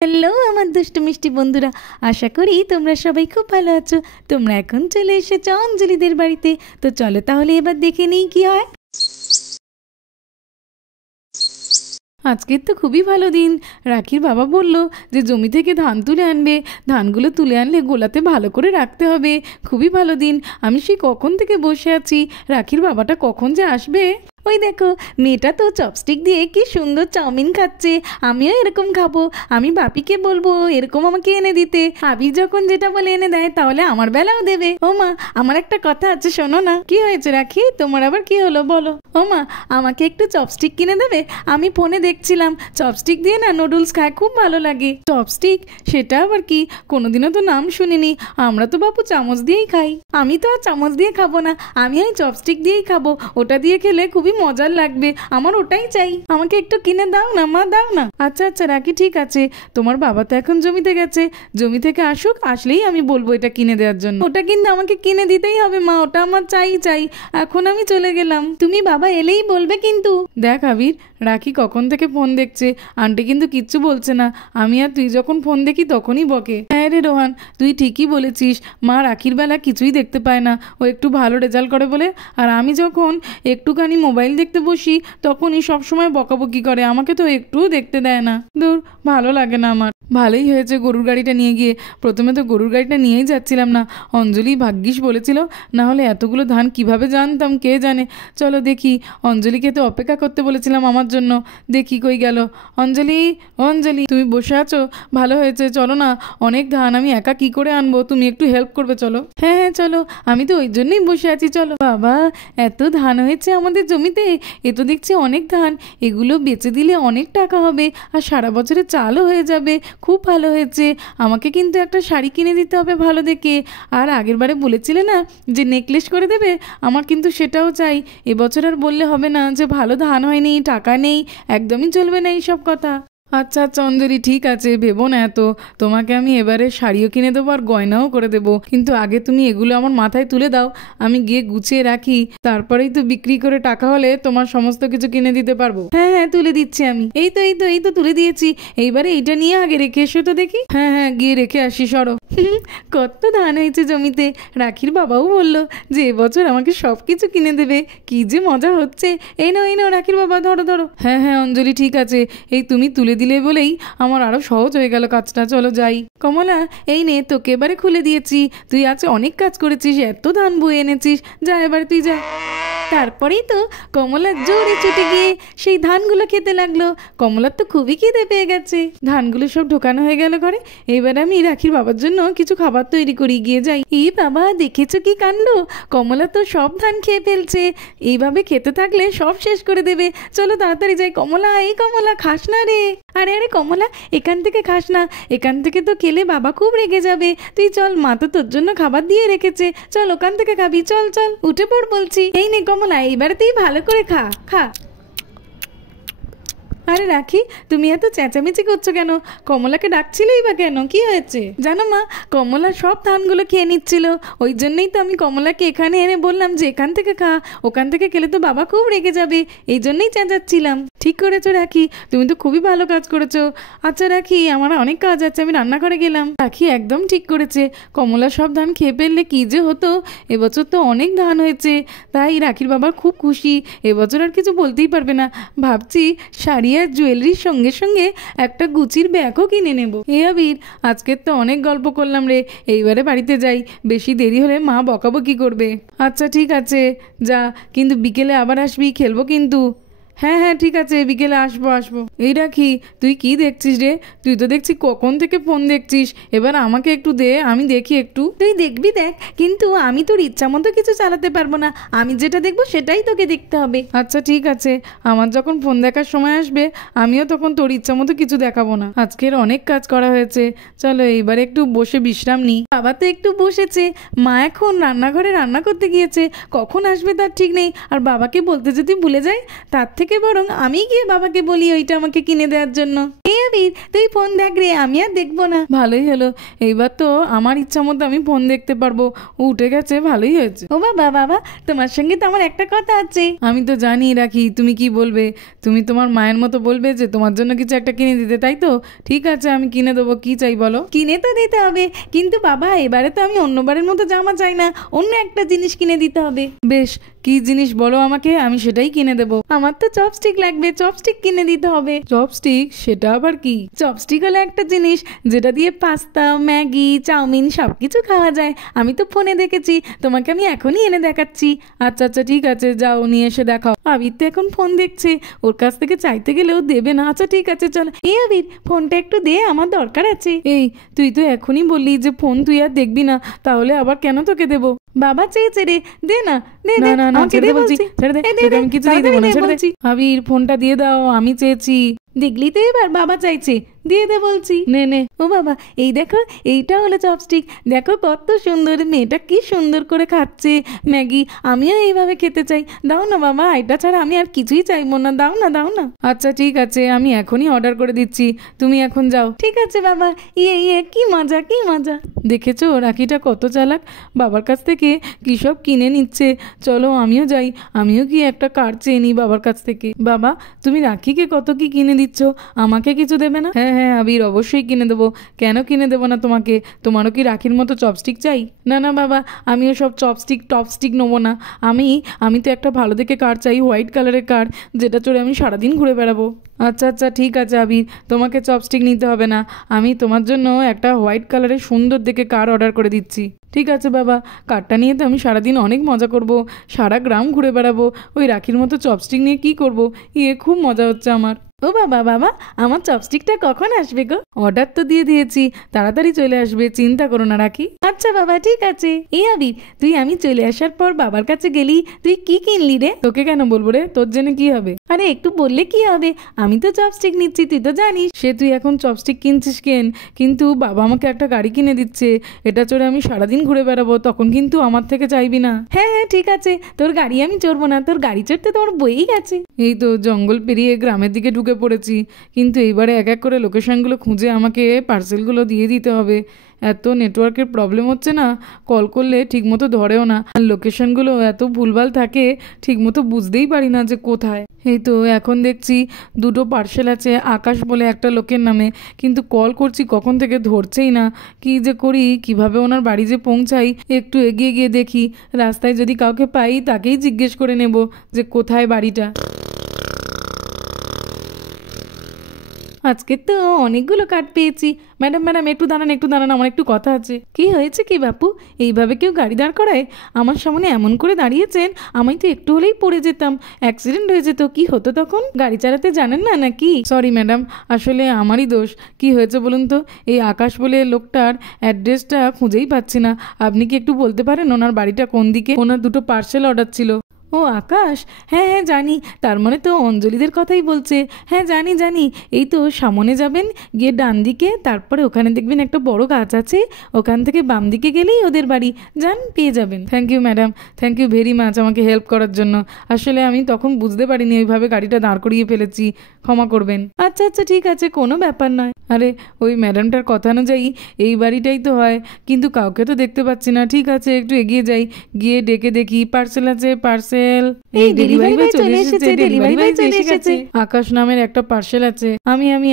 Hello আমার দুষ্টু মিষ্টি বন্ধুরা, আশা করি তোমরা সবাই খুব ভালো আছো। তোমরা এখন চলে এসেছো অঞ্জলিদের বাড়িতে। তো চলো তাহলে এবার দেখে নিই কি হয়। আজকের তো খুবই ভালো দিন। রাখির বাবা বলল যে জমি থেকে ধান তুলে আনবে, ধানগুলো তুলে আনলে গোলাতে ভালো করে রাখতে হবে। খুবই ভালো দিন। আমি সেই কখন থেকে বসে আছি, রাখির বাবাটা কখন যে আসবে। ওই দেখো মেয়েটা তো চপস্টিক দিয়ে কি সুন্দর চাউমিন খাচ্ছে, আমিও এরকম খাবো। আমি বাপিকে বলবো এরকম আমাকে এনে দিতে। আবির যখন যেটা বলে এনে দেয় তাহলে আমার বেলাও দেবে। ও মা, আমার একটা কথা আছে, শোনো না। কি হয়েছে রাখি, তোমার আবার কি হলো বলো। ও মা, আমাকে একটু চপস্টিক কিনে দেবে? আমি ফোনে দেখছিলাম চপস্টিক দিয়ে না নুডলস খায়, খুব ভালো লাগে। চপস্টিক? সেটা আবার কি? কোনোদিনও তো নাম শুনিনি। আমরা তো বাপু চামচ দিয়েই খাই। আমি তো আর চামচ দিয়ে খাবো না, আমি ওই চপস্টিক দিয়েই খাবো। ওটা দিয়ে খেলে খুবই মজার লাগবে, আমার ওটাই চাই। আমাকে একটু কিনে দাও না মা, দাও না। আচ্ছা আচ্ছা রাখি, ঠিক আছে। তোমার বাবা তো এখন জমিতে গেছে, জমি থেকে আসুক, আসলেই আমি বলবো এটা কিনে দেওয়ার জন্য। ওটা কিন্তু আমাকে কিনে দিতেই হবে মা, ওটা আমার চাই চাই। এখন আমি চলে গেলাম, তুমি বাবা এলেই বলবে কিন্তু। দেখ আবির, রাখি কখন থেকে ফোন দেখছে, আন্টি কিন্তু কিচ্ছু বলছে না। আমি আর তুই যখন ফোন দেখি তখনই বকে। হ্যাঁ রে রোহান, তুই ঠিকই বলেছিস। মা রাখির বেলা কিছুই দেখতে পায় না, ও একটু ভালো রেজাল্ট করে বলে। আর আমি যখন একটুখানি মোবাইল দেখতে বসি তখনই সবসময় বকাবকি করে, আমাকে তো একটুও দেখতে দেয় না। দূর, ভালো লাগে না আমার। ভালোই হয়েছে গরুর গাড়িটা নিয়ে গিয়ে। প্রথমে তো গরুর গাড়িটা নিয়েই যাচ্ছিলাম না, অঞ্জলি ভাগ্যিস বলেছিল, না হলে এতগুলো ধান কিভাবে জানতাম কে জানে। চলো দেখি, অঞ্জলিকে তো অপেক্ষা করতে বলেছিলাম আমার জন্য। দেখি কই গেল অঞ্জলি। অঞ্জলি, তুমি বসে আছো? ভালো হয়েছে, চলো না। অনেক ধান আমি একা কি করে আনবো, তুমি একটু হেল্প করবে চলো। হ্যাঁ হ্যাঁ চলো, আমি তো ওই জন্যই বসে আছি। চলো। বাবা, এত ধান হয়েছে আমাদের জমিতে, এ তো দেখছি অনেক ধান। এগুলো বেচে দিলে অনেক টাকা হবে, আর সারা বছরের চালও হয়ে যাবে। খুব ভালো হয়েছে। আমাকে কিন্তু একটা শাড়ি কিনে দিতে হবে ভালো দেখে। আর আগের বারে বলেছিলে না যে নেকলেস করে দেবে, আমার কিন্তু সেটাও চাই। এবছর আর বললে হবে না যে ভালো ধান হয়নি, টাকা নেই। একদমই চলবে না এইসব কথা। আচ্ছা আচ্ছা অঞ্জলি, ঠিক আছে, ভেবো না এত। তোমাকে আমি এবারে শাড়িও কিনে দেবো আর গয়নাও করে দেবো, কিন্তু আগে তুমি এগুলো আমার মাথায় তুলে দাও, আমি গিয়ে গুছিয়ে রাখি। তারপরেই তো বিক্রি করে টাকা হলে তোমার সমস্ত কিছু কিনে দিতে পারবো। হ্যাঁ হ্যাঁ তুলে দিচ্ছি আমি। এই তো তুলে দিয়েছি। এইবারে এইটা নিয়ে আগে রেখে এসো তো দেখি। হ্যাঁ হ্যাঁ গিয়ে রেখে আসি, সরো। কত ধান হয়েছে জমিতে। রাখির বাবাও বললো যে এবছর আমাকে সব কিছু কিনে দেবে। কি যে মজা হচ্ছে। এই নাও রাখির বাবা, ধরো ধরো। হ্যাঁ হ্যাঁ অঞ্জলি, ঠিক আছে। এই তুমি তুলে দিলে বলেই আমার আরো সহজ হয়ে গেল কাজটা। চলো যাই। কমলা, এই নে তোকে এবারে খুলে দিয়েছি। তুই আজ অনেক কাজ করেছিস, এত ধান বয়ে এনেছিস। যা এবারে তুই যা। তারপরেই তো কমলা জোরে ছুটে গিয়ে সেই ধানগুলো খেতে লাগলো। কমলার তো খুবই খিদে পেয়ে গেছে। ধানগুলো সব ঢোকানো হয়ে গেল ঘরে। এবার আমি রাখির বাবার জন্য কিছু খাবার তৈরি করি, গিয়ে যাই। এই বাবা, দেখেছো কি কাণ্ড, কমলা তো সব ধান খেয়ে ফেলছে। এইভাবে খেতে থাকলে সব শেষ করে দেবে। চলো তাড়াতাড়ি যাই। কমলা, এই কমলা, খাস না রে। আরে আরে কমলা, এখান থেকে খাস না, এখান থেকে তো খেলে বাবা খুব রেগে যাবে। তুই চল, মা তো তোর জন্য খাবার দিয়ে রেখেছে, চল ওখান থেকে খাবি। চল চল, উঠে পড় বলছি। এই নে কমলা, এইবার তুই ভালো করে খা খা। আরে রাখি, তুমি এত চেঁচামেচি করছো কেন? কমলাকে ডাকছিলেই বা কেন? কি হয়েছে? জানো মা, কমলা সব ধানগুলো খেয়ে নিচ্ছিল। ওই জন্যই তো আমি কমলাকে এখানে এনে বললাম যে এখান থেকে খা, ওখান থেকে খেলে তো বাবা খুব রেগে যাবে। এই জন্যই চেঁচাচ্ছিলাম। ঠিক করেছো রাখি, তুমি তো খুবই ভালো কাজ করেছো। আচ্ছা রাখি, আমার অনেক কাজ আছে, আমি রান্নাঘরে গেলাম। রাখি একদম ঠিক করেছে। কমলা সব ধান খেয়ে ফেললে কি যে হতো। এবছর তো অনেক ধান হয়েছে, তাই রাখির বাবা খুব খুশি। এবছর আর কিছু বলতেই পারবে না। ভাবছি শাড়ি আর জুয়েলারির সঙ্গে সঙ্গে একটা গুচির ব্যাগও কিনে নেব। এ আবির, আজকের তো অনেক গল্প করলাম রে, এইবারে বাড়িতে যাই। বেশি দেরি হলে মা বকাবকি করবে। আচ্ছা ঠিক আছে, যা, কিন্তু বিকেলে আবার আসবি, খেলবো কিন্তু। হ্যাঁ হ্যাঁ ঠিক আছে, বিকেলে আসবো। এই রাখি, তুই কি দেখছিস রে? তুই তো দেখছি কখন থেকে ফোন দেখছিস। এবার আমাকে একটু দে, আমি দেখি একটু। তুই দেখবি দেখ, কিন্তু আমি তোর ইচ্ছা মতো কিছু চালাতে পারবো না। আমি যেটা দেখবো সেটাই তোকে দেখতে হবে। আচ্ছা ঠিক আছে, আমার যখন ফোন দেখার সময় আসবে আমিও তখন তোর ইচ্ছা মতো কিছু দেখাবো না। আজকের অনেক কাজ করা হয়েছে, চলো এইবার একটু বসে বিশ্রাম নিই। বাবা তো একটু বসেছে, মা এখন রান্নাঘরে রান্না করতে গিয়েছে। কখন আসবে তার ঠিক নেই, আর বাবাকে বলতে যদি ভুলে যাই তার থেকে থেকে বরং আমি গিয়ে বাবাকে বলি ওইটা আমাকে কিনে দেওয়ার জন্য। এই আবির, তুই ফোন দেখ রে, আমি আর দেখবো না। ভালোই হলো, এইবার তো আমার ইচ্ছা মতো আমি ফোন দেখতে পারবো। উঠে গেছে, ভালোই হয়েছে। ও বাবা, বাবা তোমার সঙ্গে তো আমার একটা কথা আছে। আমি তো জানি রাখি তুমি কি বলবে। তুমি তোমার মায়ের মতো বলবে যে তোমার জন্য কিছু একটা কিনে দিতে, তাই তো? ঠিক আছে, আমি কিনে দেবো। কি চাই বলো? কিনে তো দিতে হবে, কিন্তু বাবা এবারে তো আমি অন্যবারের মতো জামা চাই না, অন্য একটা জিনিস কিনে দিতে হবে। বেশ, কি জিনিস বলো আমাকে, আমি সেটাই কিনে দেবো। আমার তো চপস্টিক লাগবে, চপস্টিক কিনে দিতে হবে। চপস্টিক? সেটা আবার কি? চপস্টিক হলো একটা জিনিস যেটা দিয়ে পাস্তা, ম্যাগি, চাউমিন সবকিছু খাওয়া যায়। আমি তো ফোনে দেখেছি, তোমাকে আমি এখনই এনে দেখাচ্ছি। আচ্ছা আচ্ছা ঠিক আছে, যাও নিয়ে এসে দেখাও। আবির তো এখন ফোন দেখছে, ওর কাছ থেকে চাইতে গেলেও দেবে না। আচ্ছা ঠিক আছে চল। এই আবির, ফোনটা একটু দে, আমার দরকার আছে। এই তুই তো এখনই বললি যে ফোন তুই আর দেখবি না, তাহলে আবার কেন তোকে দেবো? বাবা চেয়েছে রে, দে না, দে দে, আমাকে দে বলছি। ছেড়ে দে, আমি কিছুই দেবো না, ছেড়ে দে। আবির ফোনটা দিয়ে দাও, আমি চেয়েছি। দেখলি তো এবার বাবা চাইছে, দিয়ে দে বলছি। নে নে। ও বাবা, এই দেখো, এইটা হলো চপস্টিক। দেখো কত সুন্দর, মেয়েটা কি সুন্দর করে খাচ্ছে ম্যাগি। আমিও এইভাবে খেতে চাই। দাও না বাবা, এটা ছাড়া আমি আর কিছুই চাইবো না। দাও না, দাও না। আচ্ছা ঠিক আছে, আমি এখনই অর্ডার করে দিচ্ছি, তুমি এখন যাও। ঠিক আছে বাবা। ইয়ে কি মজা, কি মজা। দেখেছো রাখিটা কত চালাক, বাবার কাছ থেকে কি সব কিনে নিচ্ছে। চলো আমিও যাই, আমিও কি একটা কার চেয়ে নিই বাবার কাছ থেকে। বাবা, তুমি রাখিকে কত কি কিনে দিচ্ছ, আমাকে কিছু দেবে না? হ্যাঁ হ্যাঁ আবির, অবশ্যই কিনে দেবো। কেন কিনে দেবো না তোমাকে? তোমারও কি রাখির মতো চপস্টিক চাই? না না বাবা, আমিও সব চপস্টিক টপস্টিক নেবো না। আমি তো একটা ভালো দেখে কার চাই, হোয়াইট কালারের কার, যেটা চড়ে আমি সারাদিন ঘুরে বেড়াবো। আচ্ছা আচ্ছা ঠিক আছে আবির, তোমাকে চপস্টিক নিতে হবে না। আমি তোমার জন্য একটা হোয়াইট কালারের সুন্দর দেখে কার অর্ডার করে দিচ্ছি। ঠিক আছে বাবা, কারটা নিয়ে তো আমি সারাদিন অনেক মজা করব, সারা গ্রাম ঘুরে বেড়াবো। ওই রাখির মতো চপস্টিক নিয়ে কি করব? খুব মজা হচ্ছে আমার। ও বাবা, বাবা আমার চপস্টিকটা কখন আসবে গো? অর্ডার তো দিয়ে দিয়েছি, তাড়াতাড়ি চলে আসবে, চিন্তা করো না রাখি। আচ্ছা বাবা ঠিক আছে। আবির, তুই আমি চলে আসার পর বাবার কাছে গেলি, তুই কি কিনলি রে? তোকে কেন বলবো রে, তোর জন্য কি হবে? আরে একটু বললে কি হবে, আমি তো চপস্টিক নিচ্ছি, তুই তো জানিস। সে তুই এখন চপস্টিক কিনছিস কেন, কিন্তু বাবা আমাকে একটা গাড়ি কিনে দিচ্ছে, এটা চড়ে আমি সারাদিন ঘুরে বেড়াবো, তখন কিন্তু আমার থেকে চাইবি না। হ্যাঁ হ্যাঁ ঠিক আছে, তোর গাড়ি আমি চড়বো না, তোর গাড়ি চড়তে তোমার বইই গেছে। এই তো জঙ্গল পেরিয়ে গ্রামের দিকে ঢুকে পড়েছি, কিন্তু এইবারে এক এক করে লোকেশনগুলো খুঁজে আমাকে পার্সেলগুলো দিয়ে দিতে হবে। এত নেটওয়ার্কের প্রবলেম হচ্ছে না, কল করলে ঠিকমতো ধরেও না, আর লোকেশনগুলো এত ভুলভাল থাকে, ঠিকমতো বুঝতেই পারি না যে কোথায়। এই তো এখন দেখছি দুটো পার্সেল আছে আকাশ বলে একটা লোকের নামে, কিন্তু কল করছি কখন থেকে ধরছেই না। কি যে করি, কিভাবে ওনার বাড়ি যে পৌঁছাই। একটু এগিয়ে গিয়ে দেখি, রাস্তায় যদি কাউকে পাই তাকেই জিজ্ঞেস করে নেব যে কোথায় বাড়িটা। আজকে তো অনেকগুলো কার্ড পেয়েছি। ম্যাডাম ম্যাডাম একটু দাঁড়ান, একটু দাঁড়ান, আমার একটু কথা আছে। কি হয়েছে কি বাপু, এইভাবে কেউ গাড়ি দাঁড় করায়? আমার সামনে এমন করে দাঁড়িয়েছেন, আমি তো একটু হলেই পড়ে যেতাম, অ্যাক্সিডেন্ট হয়ে যেত, কি হতো তখন? গাড়ি চালাতে জানেন না নাকি? সরি ম্যাডাম, আসলে আমারই দোষ। কি হয়েছে বলুন তো? এই আকাশ বলে লোকটার অ্যাড্রেসটা খুঁজেই পাচ্ছি না। আপনি কি একটু বলতে পারেন ওনার বাড়িটা কোন দিকে? ওনার দুটো পার্সেল অর্ডার ছিল। ও আকাশ, হ্যাঁ হ্যাঁ জানি, তার মানে তো অঞ্জলিদের কথাই বলছে। হ্যাঁ জানি জানি, এই তো সামনে যাবেন, গিয়ে ডান দিকে, তারপরে ওখানে দেখবেন একটা বড় গাছ আছে, ওখান থেকে বাম দিকে গেলেই ওদের বাড়ি, যান পেয়ে যাবেন। Thank you madam, thank you very much আমাকে হেল্প করার জন্য। আসলে আমি তখন বুঝতে পারিনি ওইভাবে গাড়িটা দাঁড় করিয়ে ফেলেছি, ক্ষমা করবেন। আচ্ছা আচ্ছা ঠিক আছে, কোনো ব্যাপার নয়। আরে ওই ম্যাডামটার কথা অনুযায়ী এই বাড়িটাই তো হয়, কিন্তু কাউকে তো দেখতে পাচ্ছি না। ঠিক আছে একটু এগিয়ে যাই, গিয়ে ডেকে দেখি পার্সেল আছে। পার্সেল, এই ডেলিভারি বয় চলে এসেছে, ডেলিভারি বয় চলে এসেছে। আকাশ নামের একটা পার্সেল আছে।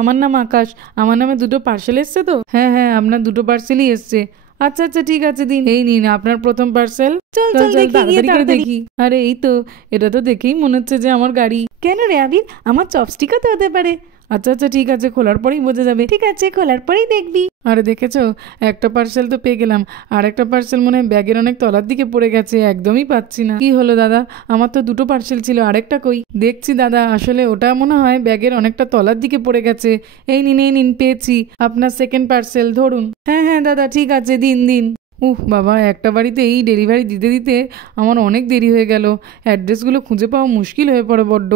আমার নাম আকাশ, আমার নামে দুটো পার্সেল এসছে তো? হ্যাঁ হ্যাঁ, আপনার দুটো পার্সেলই এসছে। আচ্ছা আচ্ছা ঠিক আছে দিন, এই নিন আপনার প্রথম পার্সেল। চল চল তাড়াতাড়ি করে দেখি। আরে এই তো, এটা তো দেখেই মনে হচ্ছে যে আমার গাড়ি। কেন রে আবির, আমার চপস্টিকও তো হতে পারে। আচ্ছা আচ্ছা ঠিক আছে, খোলার পরেই বোঝা যাবে। ঠিক আছে, খোলার পরেই দেখবি। আরে দেখেছো, একটা পার্সেল তো পেয়ে গেলাম, আর একটা পার্সেল মনে হয় ব্যাগের অনেক তলার দিকে পড়ে গেছে, একদমই পাচ্ছি না। কি হলো দাদা, আমার তো দুটো পার্সেল ছিল, আরেকটা কই? দেখছি দাদা, আসলে ওটা মনে হয় ব্যাগের অনেকটা তলার দিকে পড়ে গেছে। এই নিন পেয়েছি আপনার সেকেন্ড পার্সেল, ধরুন। হ্যাঁ হ্যাঁ দাদা ঠিক আছে, দিন দিন। বাবা, একটা বাড়িতে এই ডেলিভারি দিতে দিতে আমার অনেক দেরি হয়ে গেল। অ্যাড্রেসগুলো খুঁজে পাওয়া মুশকিল হয়ে পড়ে বড্ড,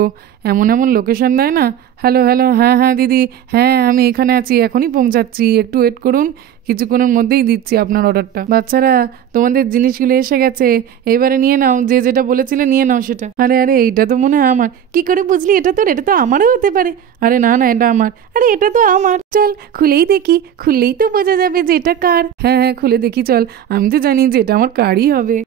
এমন এমন লোকেশন দেয় না, হ্যালো হ্যালো, হ্যাঁ হ্যাঁ দিদি, হ্যাঁ আমি এখানে আছি, এখনই পৌঁছাচ্ছি, একটু ওয়েট করুন, কিছুক্ষণের মধ্যেই দিচ্ছি আপনার অর্ডারটা। বাচ্চারা তোমাদের জিনিসগুলো এসে গেছে, এবারে নিয়ে নাও, যে যেটা বলেছিলে নিয়ে নাও সেটা। আরে আরে এইটা তো মনে হয় আমার। কি করে বুঝলি এটা তোর? এটা তো আমারও হতে পারে। আরে না না, এটা আমার। আরে এটা তো আমার। চল খুলেই দেখি, খুললেই তো বোঝা যাবে যে এটা কার। হ্যাঁ হ্যাঁ খুলে দেখি চল, আমি তো জানি যে এটা আমার কারই হবে।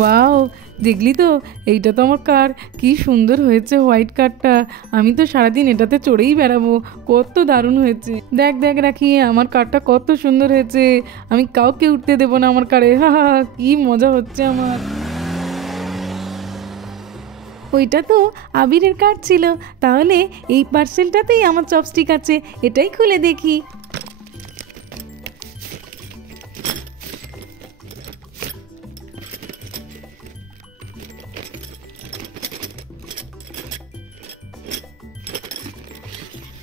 ওয়াও, দেখলি তো, এইটা তো আমার কার। কি সুন্দর হয়েছে হোয়াইট কারটা। আমি তো সারাদিন এটাতে চড়েই বেড়াবো। কত দারুণ হয়েছে। দেখ দেখ রাখি, আমার কারটা কত সুন্দর হয়েছে। আমি কাউকে উঠতে দেবো না আমার কারে। হা হা, কি মজা হচ্ছে আমার। ওইটা তো আবিরের কার্ড ছিল, তাহলে এই পার্সেলটাতেই আমার চপস্টিক আছে। এটাই খুলে দেখি।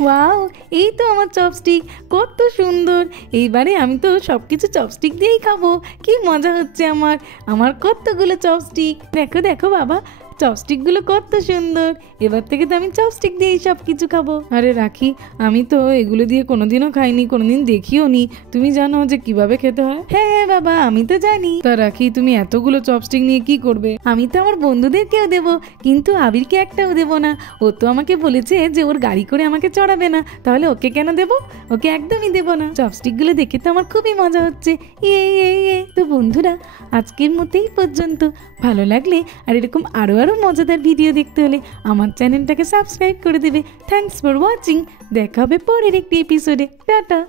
ওয়াও, এই তো আমার চপস্টিক, কত সুন্দর। এইবারে আমি তো সব কিছু চপস্টিক দিয়েই খাবো। কি মজা হচ্ছে আমার। আমার কতগুলো চপস্টিক। দেখো দেখো বাবা, চপস্টিকগুলো কত সুন্দর। এবার থেকে তো আমি চপস্টিক দিয়েই সব কিছু খাবো। আরে রাখি, আমি তো এগুলো দিয়ে কোনোদিনও খাইনি, কোনোদিন দেখিও নি। তুমি জানো যে কিভাবে খেতে হয়? হ্যাঁ হ্যাঁ বাবা, আমি তো জানি। তা রাখি, তুমি এতগুলো চপস্টিক নিয়ে কি করবে? আমি তো আমার বন্ধুদেরকেও দেবো, কিন্তু আবিরকে একটাও দেবো না। ও তো আমাকে বলেছে যে ওর গাড়ি করে আমাকে চড়াবে না, তাহলে ওকে কেন দেবো? ওকে একদমই দেবো না। চপস্টিকগুলো দেখে তো আমার খুবই মজা হচ্ছে। ইয়ে। তো বন্ধুরা, আজকের মতোই পর্যন্ত। ভালো লাগলে আর এরকম আরও মজাদার ভিডিও দেখতে হলে আমার চ্যানেলটাকে সাবস্ক্রাইব করে দেবে। Thanks for watching. দেখা হবে পরের একটি এপিসোডে। টাটা।